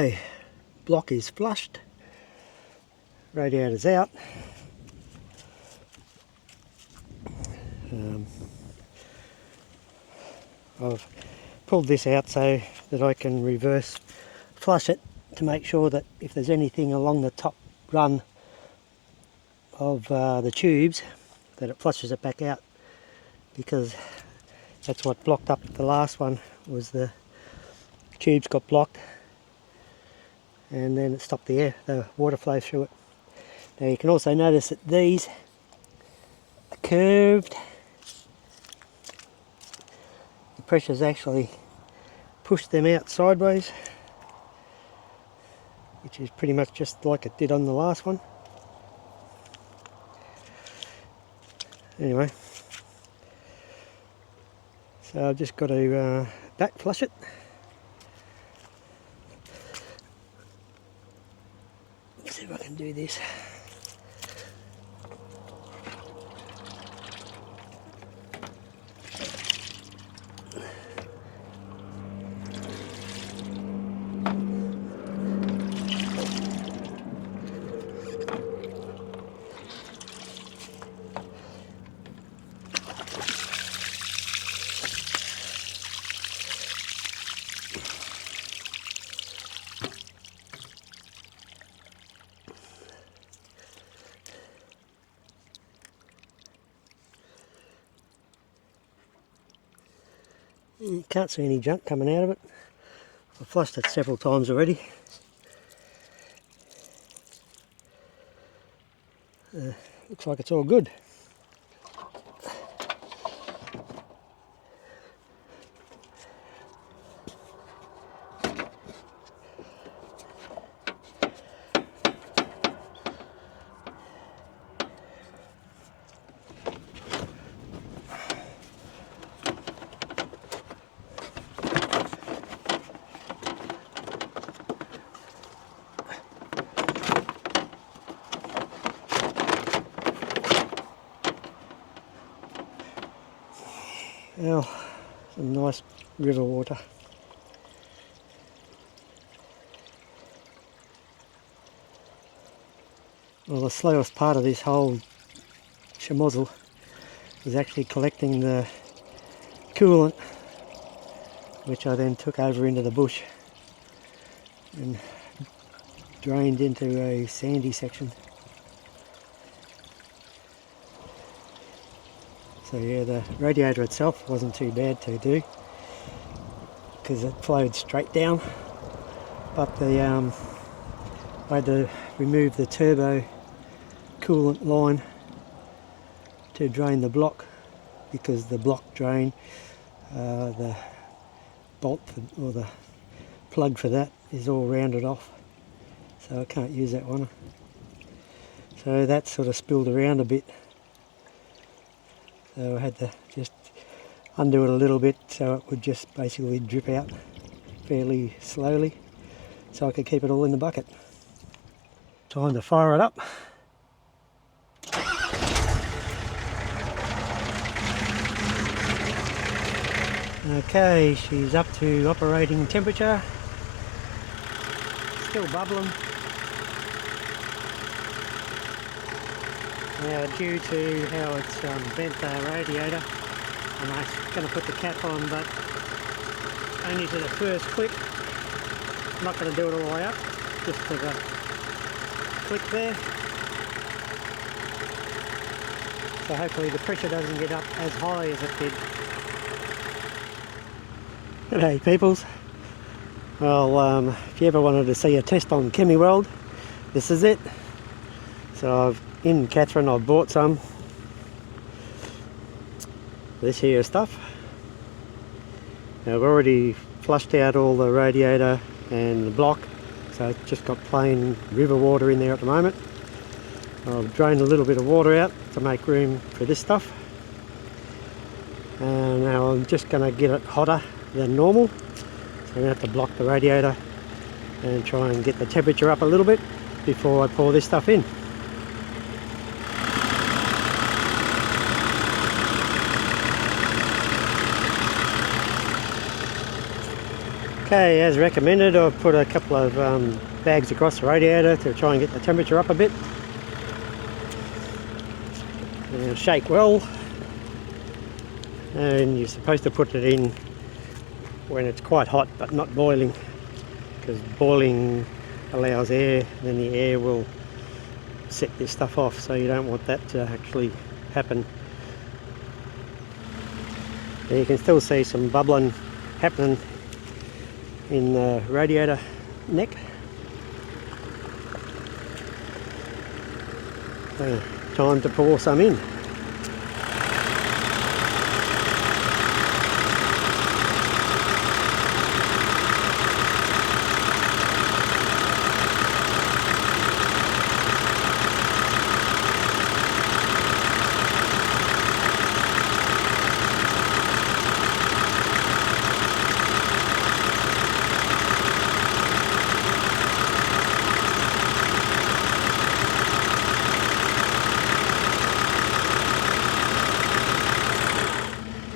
Okay, block is flushed, radiator's out. I've pulled this out so that I can reverse flush it to make sure that if there's anything along the top run of the tubes, that it flushes it back out, because that's what blocked up the last one, was the tubes got blocked and then it stopped the water flow through it. Now you can also notice that these are curved. The pressure's actually pushed them out sideways, which is pretty much just like it did on the last one. Anyway, so I've just got to back flush it. Let's see if I can do this. You can't see any junk coming out of it. I've flushed it several times already. Looks like it's all good. Now, some nice river water. Well, the slowest part of this whole schmozzle was actually collecting the coolant, which I then took over into the bush and drained into a sandy section. So yeah, the radiator itself wasn't too bad to do because it flowed straight down, but the I had to remove the turbo coolant line to drain the block, because the block drain, the bolt or the plug for that is all rounded off, so I can't use that one. So that sort of spilled around a bit. So I had to just undo it a little bit so it would just basically drip out fairly slowly so I could keep it all in the bucket. Time to fire it up. Okay, she's up to operating temperature. Still bubbling. Now, due to how it's bent the radiator, I'm going to put the cap on, but only to the first click. I'm not going to do it all the way up, just to the click there. So hopefully the pressure doesn't get up as high as it did. G'day peoples. Well, if you ever wanted to see a test on Chem-I-Weld, this is it. So in Catherine I've bought some this here stuff. Now, I've already flushed out all the radiator and the block, so it's just got plain river water in there at the moment. I've drained a little bit of water out to make room for this stuff, and now I'm just going to get it hotter than normal, so I'm going to have to block the radiator and try and get the temperature up a little bit before I pour this stuff in. Okay, as recommended, I've put a couple of bags across the radiator to try and get the temperature up a bit. Shake well, and you're supposed to put it in when it's quite hot but not boiling, because boiling allows air, then the air will set this stuff off, so you don't want that to actually happen. You can still see some bubbling happening in the radiator neck. Time to pour some in.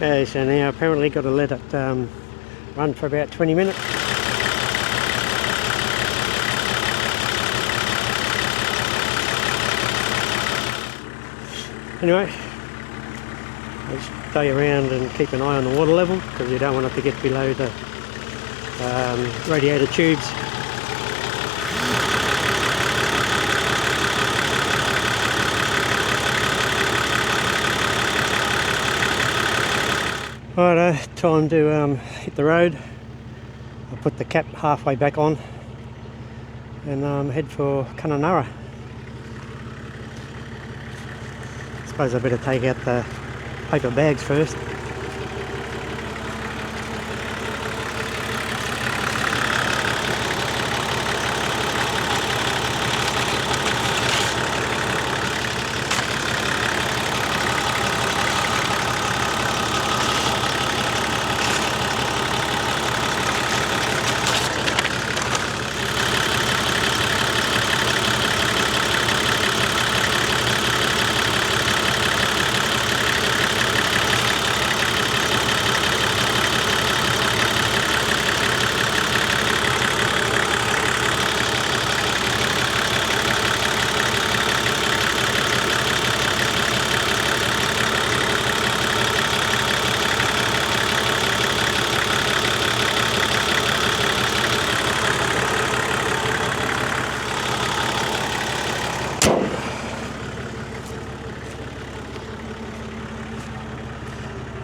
Okay, so now apparently got to let it run for about 20 minutes. Anyway, just stay around and keep an eye on the water level, because you don't want it to get below the radiator tubes. Righto, time to hit the road. I'll put the cap halfway back on and head for Kununurra. Suppose I better take out the paper bags first.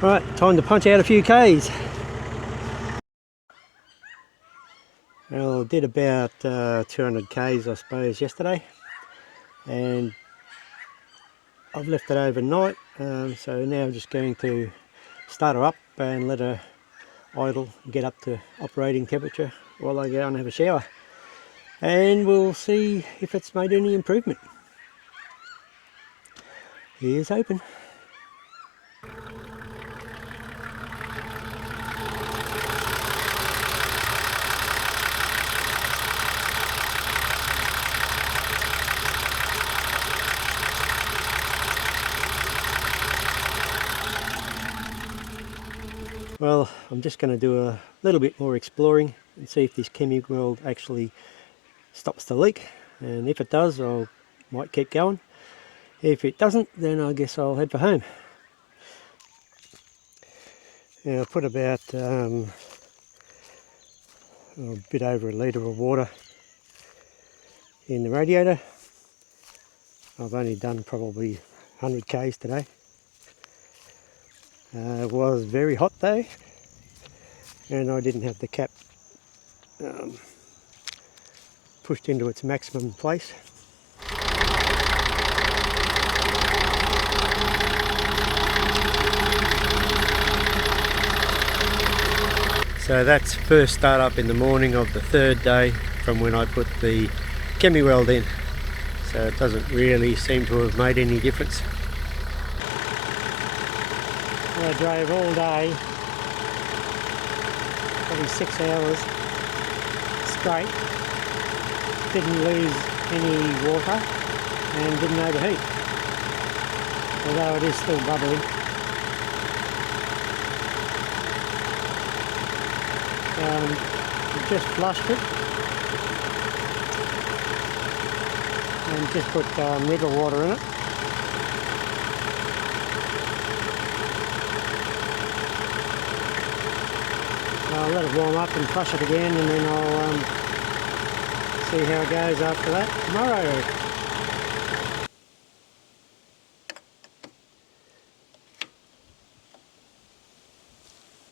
Right, time to punch out a few Ks. Well, I did about 200 Ks, I suppose, yesterday, and I've left it overnight, so now I'm just going to start her up and let her idle, get up to operating temperature while I go and have a shower, and we'll see if it's made any improvement. Here's hoping. Well, I'm just going to do a little bit more exploring and see if this Chem-I-Weld actually stops the leak, and if it does, I might keep going. If it doesn't, then I guess I'll head for home. Now I put about a bit over a litre of water in the radiator. I've only done probably 100 Ks today. It was very hot though, and I didn't have the cap pushed into its maximum place. So that's first start up in the morning of the third day from when I put the Chem-I-Weld in. So it doesn't really seem to have made any difference. I drove all day, probably 6 hours straight, didn't lose any water and didn't overheat, although it is still bubbling. I've just flushed it and just put nigger water in it. I'll let it warm up and flush it again, and then I'll see how it goes after that tomorrow.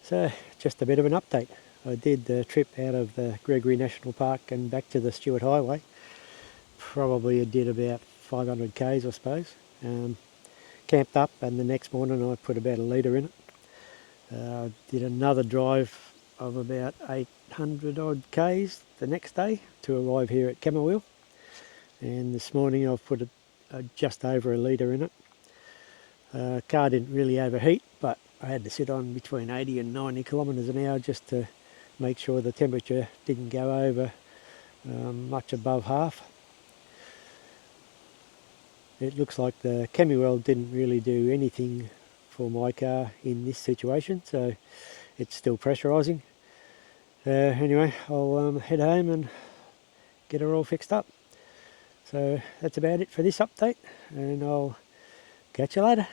So, just a bit of an update. I did the trip out of the Gregory National Park and back to the Stewart Highway. Probably I did about 500 k's, I suppose. Camped up, and the next morning I put about a litre in it. Did another drive of about 800 odd k's the next day to arrive here at Chem-I-Weld. And this morning I've put just over a litre in it. Car didn't really overheat, but I had to sit on between 80 and 90 kilometres an hour just to make sure the temperature didn't go over much above half. It looks like the Chem-I-Weld didn't really do anything for my car in this situation, so it's still pressurising. Anyway, I'll head home and get her all fixed up. So that's about it for this update, and I'll catch you later.